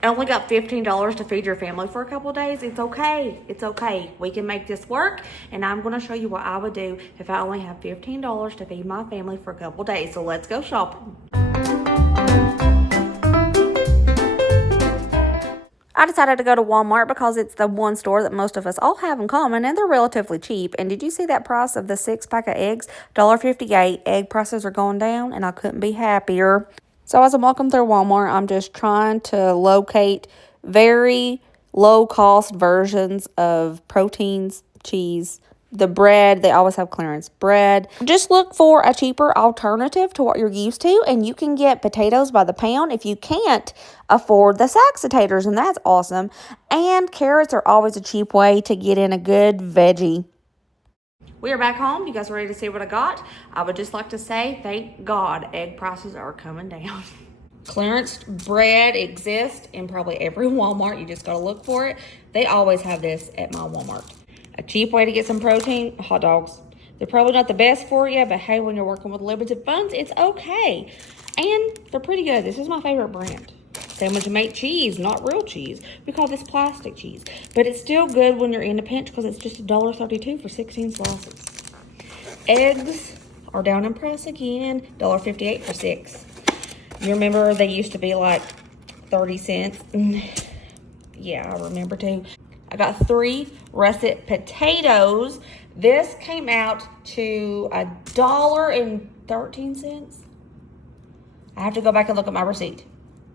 I only got $15 to feed your family for a couple days. It's okay. It's okay. We can make this work. And I'm going to show you what I would do if I only have $15 to feed my family for a couple days. So let's go shopping. I decided to go to Walmart because it's the one store that most of us all have in common, and they're relatively cheap. And did you see that price of the 6-pack of eggs? $1.58. Egg prices are going down, and I couldn't be happier. So as I'm walking through Walmart, I'm just trying to locate very low-cost versions of proteins, cheese, the bread. They always have clearance bread. Just look for a cheaper alternative to what you're used to, and you can get potatoes by the pound if you can't afford the saxatators, and that's awesome. And carrots are always a cheap way to get in a good veggie. We are back home. You guys are ready to see what I got? I would just like to say, thank God, egg prices are coming down. Clearance bread exists in probably every Walmart. You just gotta look for it. They always have this at my Walmart. A cheap way to get some protein, hot dogs. They're probably not the best for you, but hey, when you're working with limited funds, it's okay. And they're pretty good. This is my favorite brand. Sandwich and make cheese, not real cheese. We call this plastic cheese. But it's still good when you're in a pinch because it's just $1.32 for 16 slices. Eggs are down in price again, $1.58 for 6. You remember they used to be like 30 cents? Yeah, I remember too. I got 3 russet potatoes. This came out to $1.13. I have to go back and look at my receipt.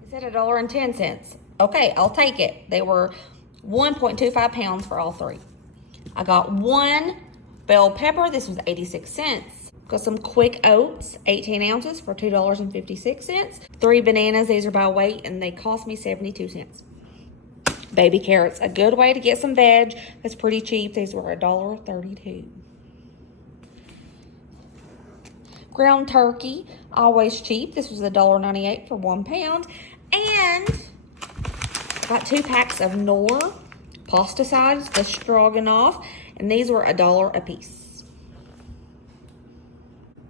It said $1.10. Okay, I'll take it. They were 1.25 pounds for all 3. I got 1 bell pepper. This was 86 cents. Got some quick oats, 18 ounces for $2.56. 3 bananas. These are by weight, and they cost me 72 cents. Baby carrots, a good way to get some veg. That's pretty cheap. These were $1.32. Ground turkey, always cheap. This was $1.98 for 1 pound. And I got 2 packs of Knorr pasta sides, the stroganoff, and these were $1 a piece.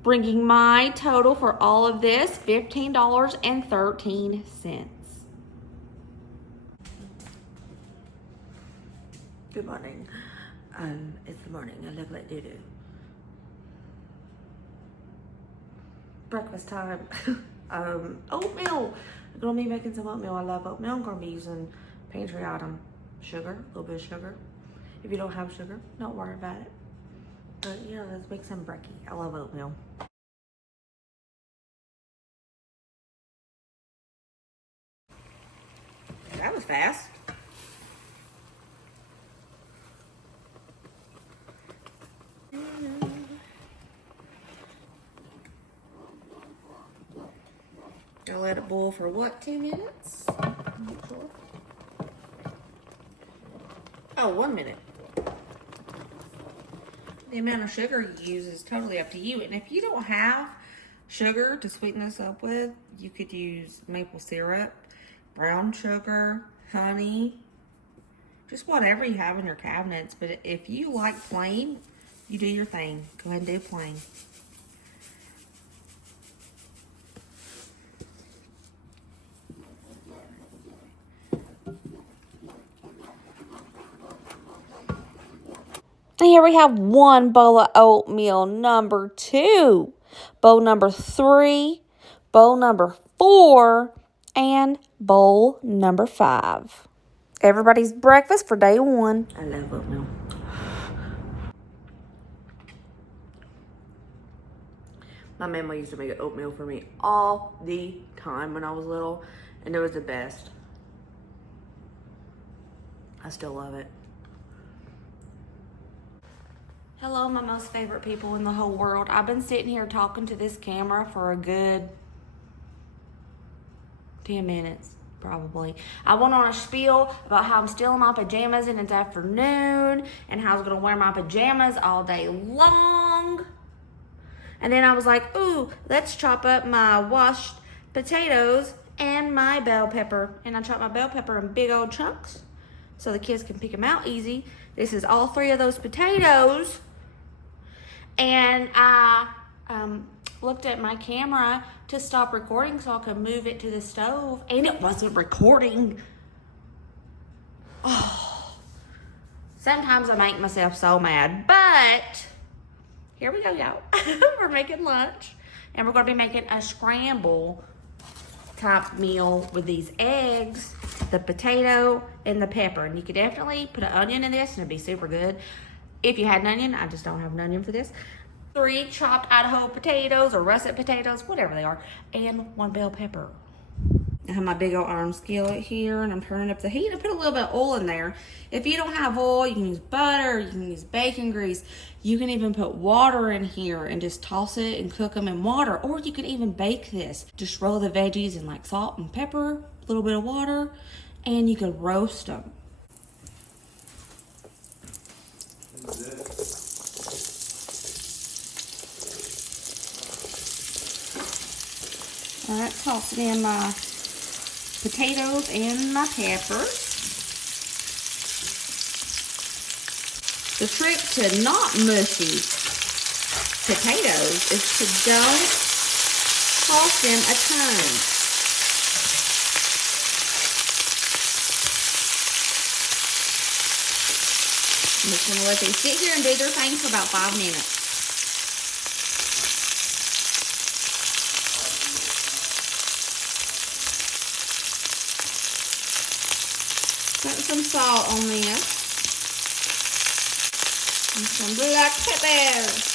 Bringing my total for all of this, $15.13. Good morning. It's the morning. I look like doo-doo. Breakfast time. Oatmeal. I'm gonna be making some oatmeal. I love oatmeal. I'm gonna be using pantry item sugar, a little bit of sugar. If you don't have sugar, don't worry about it. But yeah, let's make some brekkie. I love oatmeal. That was fast. I'll let it boil for what, 2 minutes? I'm not sure. Oh, 1 minute. The amount of sugar you use is totally up to you. And if you don't have sugar to sweeten this up with, you could use maple syrup, brown sugar, honey, just whatever you have in your cabinets. But if you like plain, you do your thing. Go ahead and do plain. And here we have 1 bowl of oatmeal, number 2, bowl number 3, bowl number 4, and bowl number 5. Everybody's breakfast for day 1. I love oatmeal. My mama used to make oatmeal for me all the time when I was little, and it was the best. I still love it. Hello, my most favorite people in the whole world. I've been sitting here talking to this camera for a good 10 minutes, probably. I went on a spiel about how I'm still in my pajamas and it's afternoon, and how I was gonna wear my pajamas all day long. And then I was like, ooh, let's chop up my washed potatoes and my bell pepper. And I chopped my bell pepper in big old chunks so the kids can pick them out easy. This is all 3 of those potatoes. And I looked at my camera to stop recording so I could move it to the stove, and it wasn't recording. Oh, sometimes I make myself so mad, but here we go, y'all. We're making lunch, and we're gonna be making a scramble type meal with these eggs, the potato, and the pepper. And you could definitely put an onion in this, and it'd be super good. If you had an onion, I just don't have an onion for this. 3 chopped Idaho potatoes or russet potatoes, whatever they are, and 1 bell pepper. I have my big old iron skillet here, and I'm turning up the heat. I put a little bit of oil in there. If you don't have oil, you can use butter, you can use bacon grease. You can even put water in here and just toss it and cook them in water. Or you can even bake this. Just roll the veggies in like salt and pepper, a little bit of water, and you could roast them. All right, tossing in my potatoes and my peppers. The trick to not mushy potatoes is to don't toss them a ton. I'm just gonna let them sit here and do their thing for about 5 minutes. Put some salt on this. And some black pepper.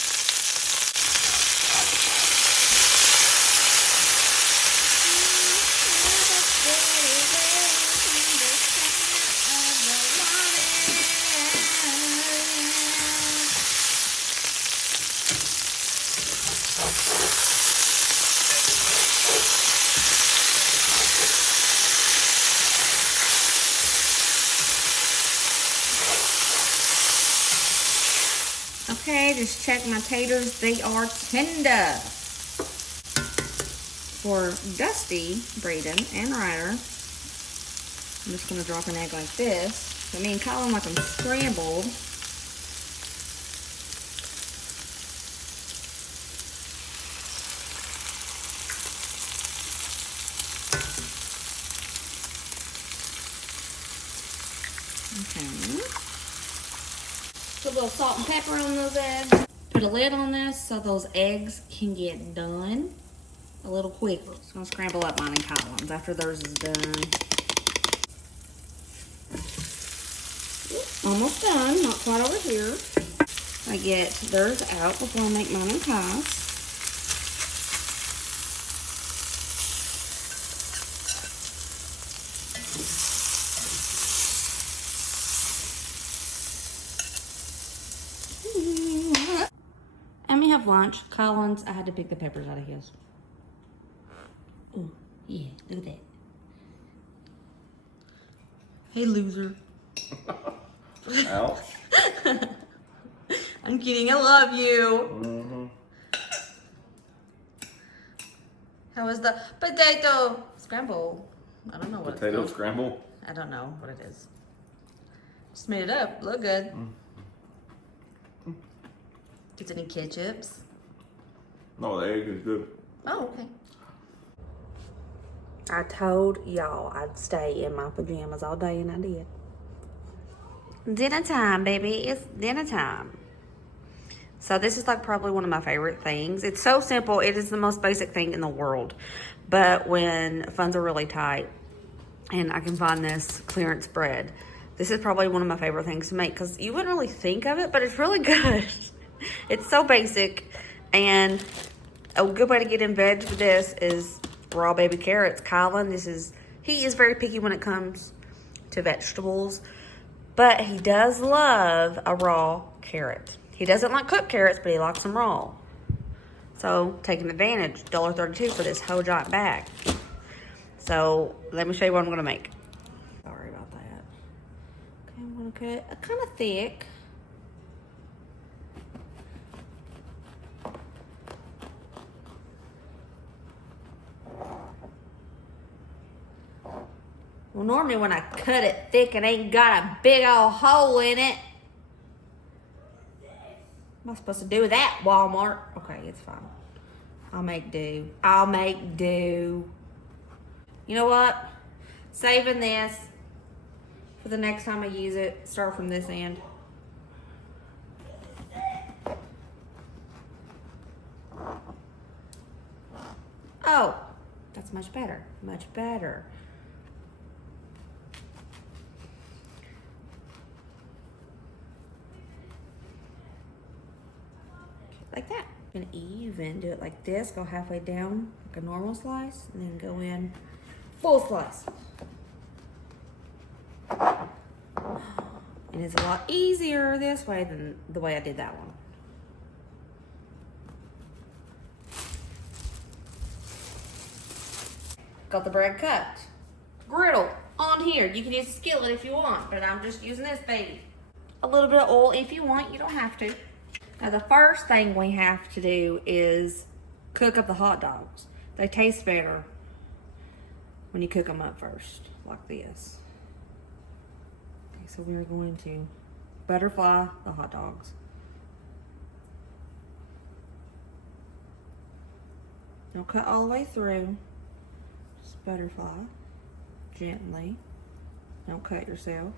Okay, just check my taters. They are tender. For Dusty, Braden, and Ryder, I'm just going to drop an egg like this. So me and Colin like them scrambled. Okay. Put a little salt and pepper on those eggs. Put a lid on this so those eggs can get done a little quicker. Just gonna scramble up mine and Colin's after theirs is done. Almost done, not quite over here. I get theirs out before I make mine and Kyle's. And we have lunch. Colin's, I had to pick the peppers out of his. Oh, yeah, look at that. Hey, loser. Ouch. I'm kidding, I love you. Mm-hmm. How was the potato scramble? I don't know what Potato it's called. scramble? I don't know what it is. Just made it up. Look good. Mm. Gets any ketchups? No, the egg is good. Oh, okay. I told y'all I'd stay in my pajamas all day, and I did. Dinner time, baby. It's dinner time. So this is like probably one of my favorite things. It's so simple. It is the most basic thing in the world. But when funds are really tight and I can find this clearance bread, this is probably one of my favorite things to make because you wouldn't really think of it, but it's really good. It's so basic. And a good way to get in veg with this is raw baby carrots. Colin, he is very picky when it comes to vegetables, but he does love a raw carrot. He doesn't like cooked carrots, but he likes them raw. So, taking advantage, $1.32 for this whole giant bag. So, let me show you what I'm going to make. Sorry about that. Okay, I'm going to cut it kind of thick. Well, normally when I cut it thick, it ain't got a big old hole in it. What am I supposed to do with that, Walmart? Okay, it's fine. I'll make do. I'll make do. You know what? Saving this For the next time I use it, start from this end. Oh, that's much better, much better. Like that. I'm gonna even do it like this, go halfway down like a normal slice, and then go in full slice. And it's a lot easier this way than the way I did that one. Got the bread cut. Griddle on here. You can use a skillet if you want, but I'm just using this baby. A little bit of oil if you want, you don't have to. Now the first thing we have to do is cook up the hot dogs. They taste better when you cook them up first, like this. Okay, so we're going to butterfly the hot dogs. Don't cut all the way through. Just butterfly gently. Don't cut yourself.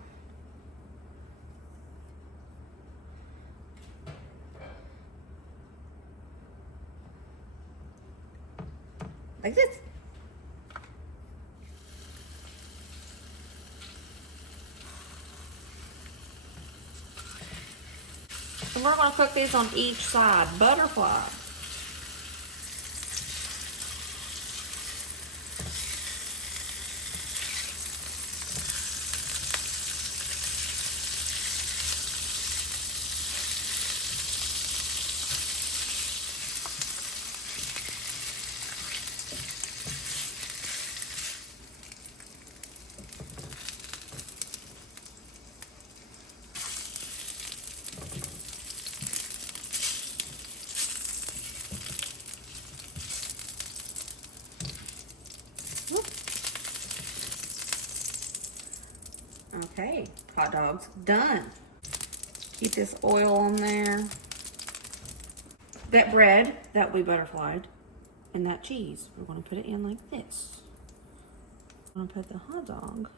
Like this. And we're going to cook these on each side. Butterfly. Okay, hot dogs done. Keep this oil on there. That bread that we butterflied and that cheese, we're going to put it in like this. I'm going to put the hot dog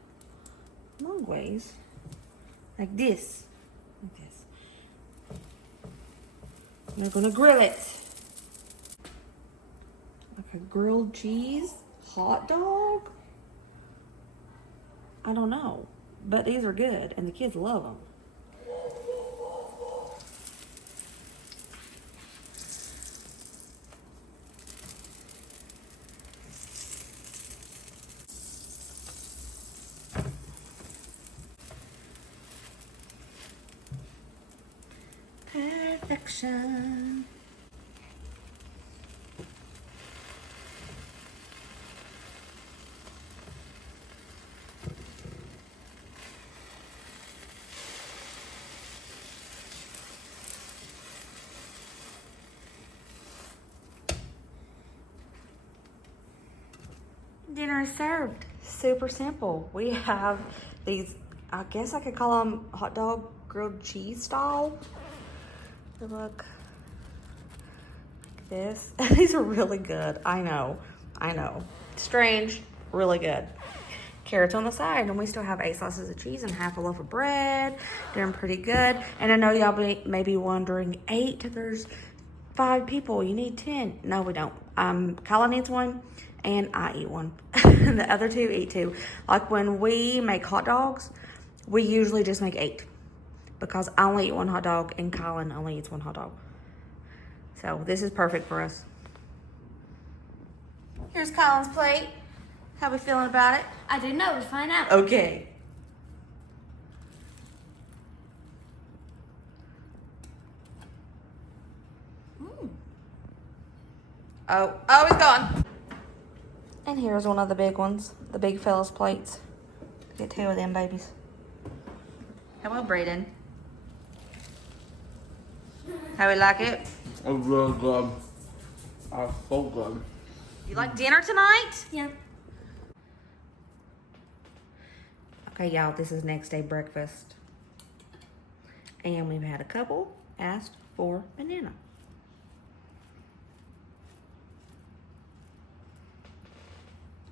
long ways like this. Like this. We're going to grill it. Like a grilled cheese hot dog? I don't know. But these are good, and the kids love them. Perfection. Dinner is served. Super simple. We have these, I guess I could call them hot dog grilled cheese style. They look like this. These are really good. I know. Strange, really good. Carrots on the side, and we still have 8 slices of cheese and half a loaf of bread. Doing pretty good. And I know y'all may be wondering, 8? There's 5 people. You need 10. No, we don't. Kyla needs 1. And I eat 1. The other 2 eat 2. Like when we make hot dogs, we usually just make 8. Because I only eat 1 hot dog and Colin only eats 1 hot dog. So this is perfect for us. Here's Colin's plate. How we feeling about it? I didn't know. We'll find out. Okay. Oh, he's gone. And here's one of the big ones, the big fella's plates. Get 2 of them babies. Hello, Brayden. How we like it? It's real good. It's so good. You like dinner tonight? Yeah. Okay, y'all, this is next day breakfast. And we've had a couple asked for banana.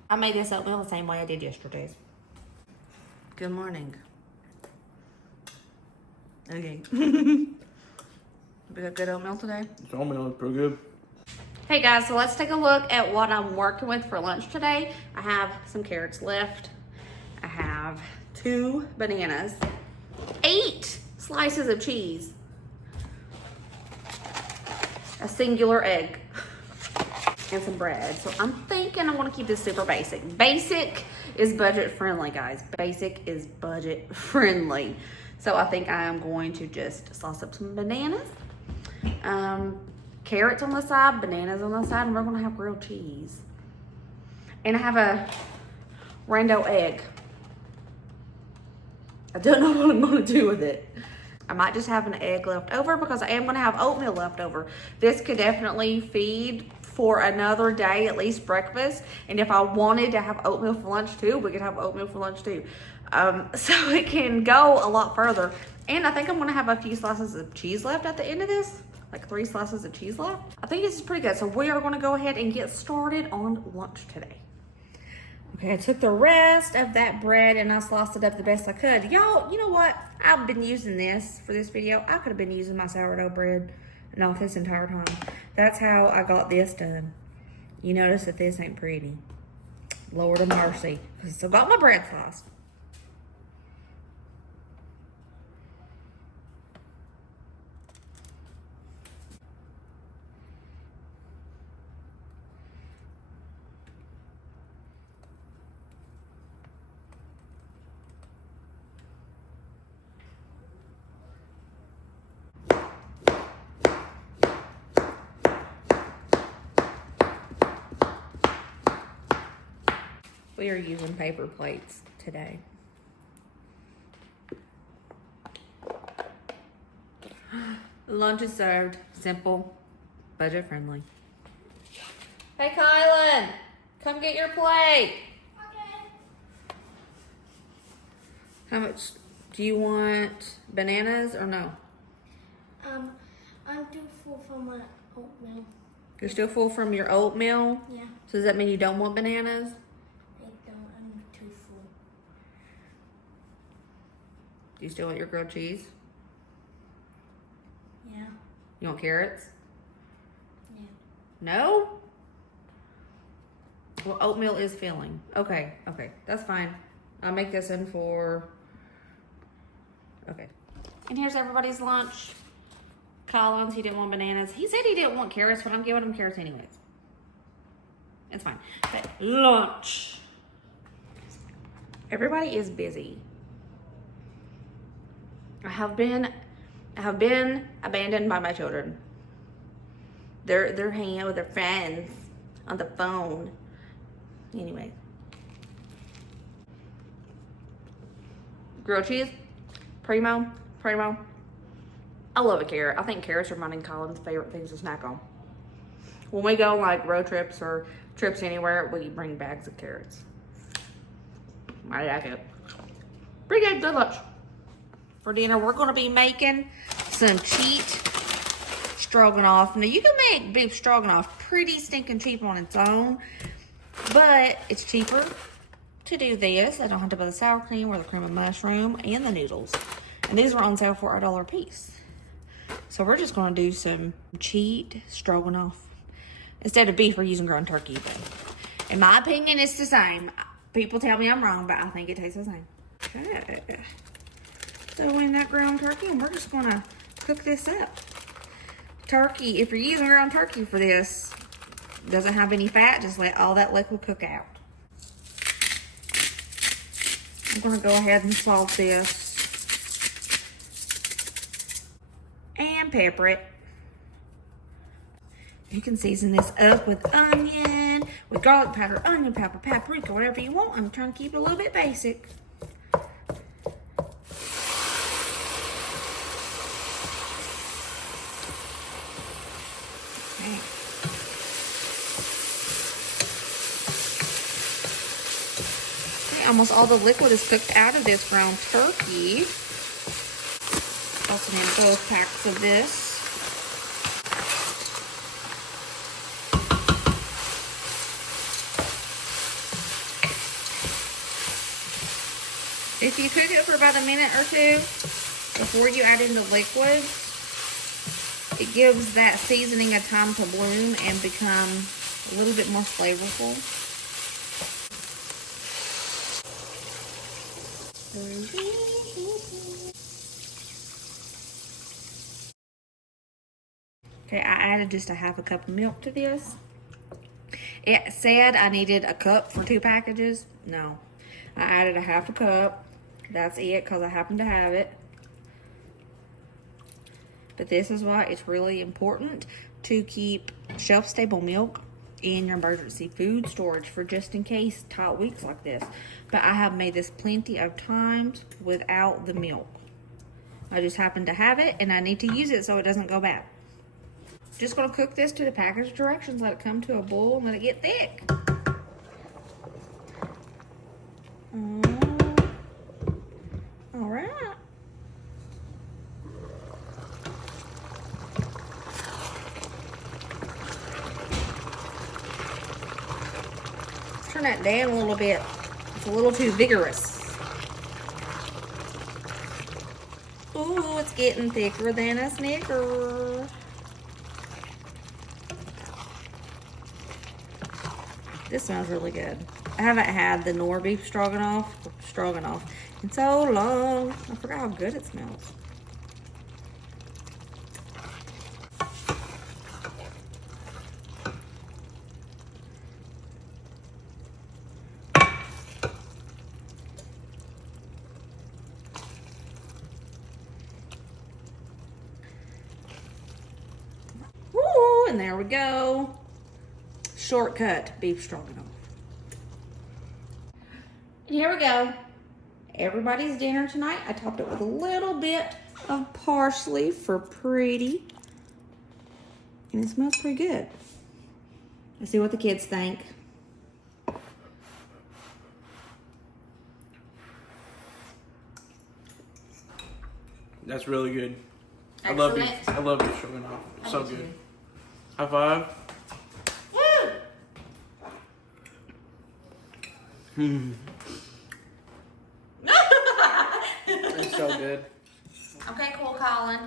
I made this oatmeal the same way I did yesterday's. Good morning. Okay. We got good oatmeal today. This oatmeal is pretty good. Hey guys, so let's take a look at what I'm working with for lunch today. I have some carrots left. I have 2 bananas, 8 slices of cheese, a singular egg, and some bread. So I'm thinking I want to keep this super basic. Basic is budget friendly, guys. Basic is budget friendly. So I think I am going to just sauce up some bananas, carrots on the side, bananas on the side, and we're gonna have grilled cheese. And I have a rando egg. I don't know what I'm gonna do with it. I might just have an egg left over because I am gonna have oatmeal left over. This could definitely feed for another day, at least breakfast. And if I wanted to have oatmeal for lunch too, we could have oatmeal for lunch too. So it can go a lot further. And I think I'm gonna have a few slices of cheese left at the end of this. Like 3 slices of cheese left. I think this is pretty good. So we are gonna go ahead and get started on lunch today. Okay, I took the rest of that bread and I sliced it up the best I could. Y'all, you know what? I've been using this for this video. I could have been using my sourdough bread not this entire time. That's how I got this done. You notice that this ain't pretty. Lord of mercy. I still got my bread sliced. We are using paper plates today. Lunch is served. Simple, budget friendly. Hey, Kylan, come get your plate. Okay. How much do you want? Bananas or no? I'm too full for my oatmeal. You're still full from your oatmeal? Yeah, So does that mean you don't want bananas? I don't. I'm too full. Do you still want your grilled cheese? Yeah, You want carrots? yeah. No? Well, oatmeal is filling. Okay, that's fine. I'll make this in for... Okay. And here's everybody's lunch. Collins, he didn't want bananas. He said he didn't want carrots, but I'm giving him carrots anyways. It's fine. But lunch. Everybody is busy. I have been abandoned by my children. They're hanging out with their friends on the phone. Anyway. Grilled cheese. Primo. I love a carrot. I think carrots are mine and Colin's favorite things to snack on. When we go like road trips or trips anywhere, we bring bags of carrots. I like it. Pretty good lunch. For dinner, we're gonna be making some cheap stroganoff. Now you can make beef stroganoff pretty stinking cheap on its own, but it's cheaper to do this. I don't have to buy the sour cream or the cream of mushroom and the noodles. And these were on sale for $1 a piece. So we're just gonna do some cheat stroganoff. Instead of beef, we're using ground turkey, but in my opinion, it's the same. People tell me I'm wrong, but I think it tastes the same. Okay. So in that ground turkey, and we're just gonna cook this up. Turkey, if you're using ground turkey for this, doesn't have any fat, just let all that liquid cook out. I'm gonna go ahead and salt this. And pepper it. You can season this up with onion, with garlic powder, onion powder, paprika, whatever you want. I'm trying to keep it a little bit basic. Okay. Okay, almost all the liquid is cooked out of this ground turkey. Also need both packs of this. If you cook it for about a minute or two, before you add in the liquids. It gives that seasoning a time to bloom and become a little bit more flavorful. Okay, I added just a half a cup of milk to this. It said I needed a cup for 2 packages. No, I added a half a cup. That's it, because I happen to have it. But this is why it's really important to keep shelf-stable milk in your emergency food storage for just in case tight weeks like this. But I have made this plenty of times without the milk. I just happen to have it, and I need to use it so it doesn't go bad. Just gonna cook this to the package directions, let it come to a boil, and let it get thick. All right. Turn that down a little bit. It's a little too vigorous. Ooh, it's getting thicker than a Snicker. This smells really good. I haven't had the Nor beef stroganoff in so long. I forgot how good it smells. Woo, and there we go. Shortcut beef stroganoff. And here we go. Everybody's dinner tonight. I topped it with a little bit of parsley for pretty. And it smells pretty good. Let's see what the kids think. That's really good. Excellent. I love beef stroganoff. So do good. too. High five. It's so good. Okay, cool, Colin.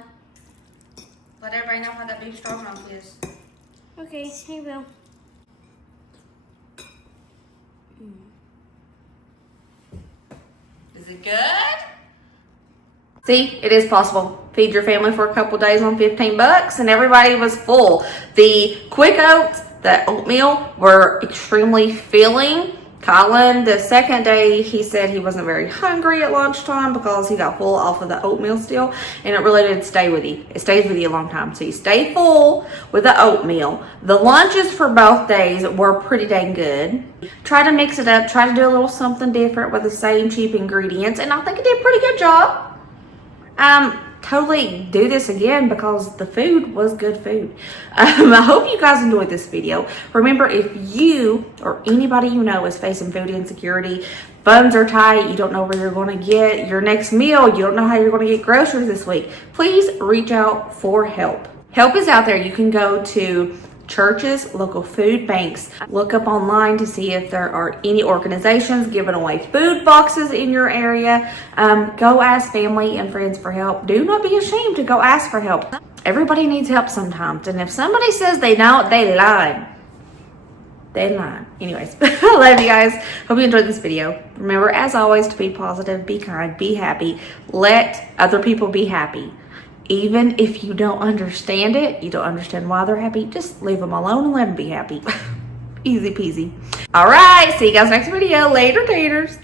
Let everybody know how that beef stroganoff is. Okay, here you go. Is it good? See, it is possible. Feed your family for a couple days on $15 and everybody was full. The quick oats, the oatmeal were extremely filling. Colin, the second day, he said he wasn't very hungry at lunchtime because he got full off of the oatmeal still, and it really did stay with you. It stays with you a long time. So you stay full with the oatmeal. The lunches for both days were pretty dang good. Try to mix it up. Try to do a little something different with the same cheap ingredients, and I think it did a pretty good job. Totally do this again because the food was good food. I hope you guys enjoyed this video. Remember, if you or anybody you know is facing food insecurity, funds are tight, you don't know where you're going to get your next meal, you don't know how you're going to get groceries this week, please reach out for help. Help is out there. You can go to churches, local food banks. Look up online to see if there are any organizations giving away food boxes in your area. Go ask family and friends for help. Do not be ashamed to go ask for help. Everybody needs help sometimes. And if somebody says they don't, they lie. They lie. Anyways, I love you guys. Hope you enjoyed this video. Remember, as always, to be positive, be kind, be happy. Let other people be happy. Even if you don't understand it, you don't understand why they're happy, just leave them alone and let them be happy. Easy peasy. All right, see you guys next video. Later, taters.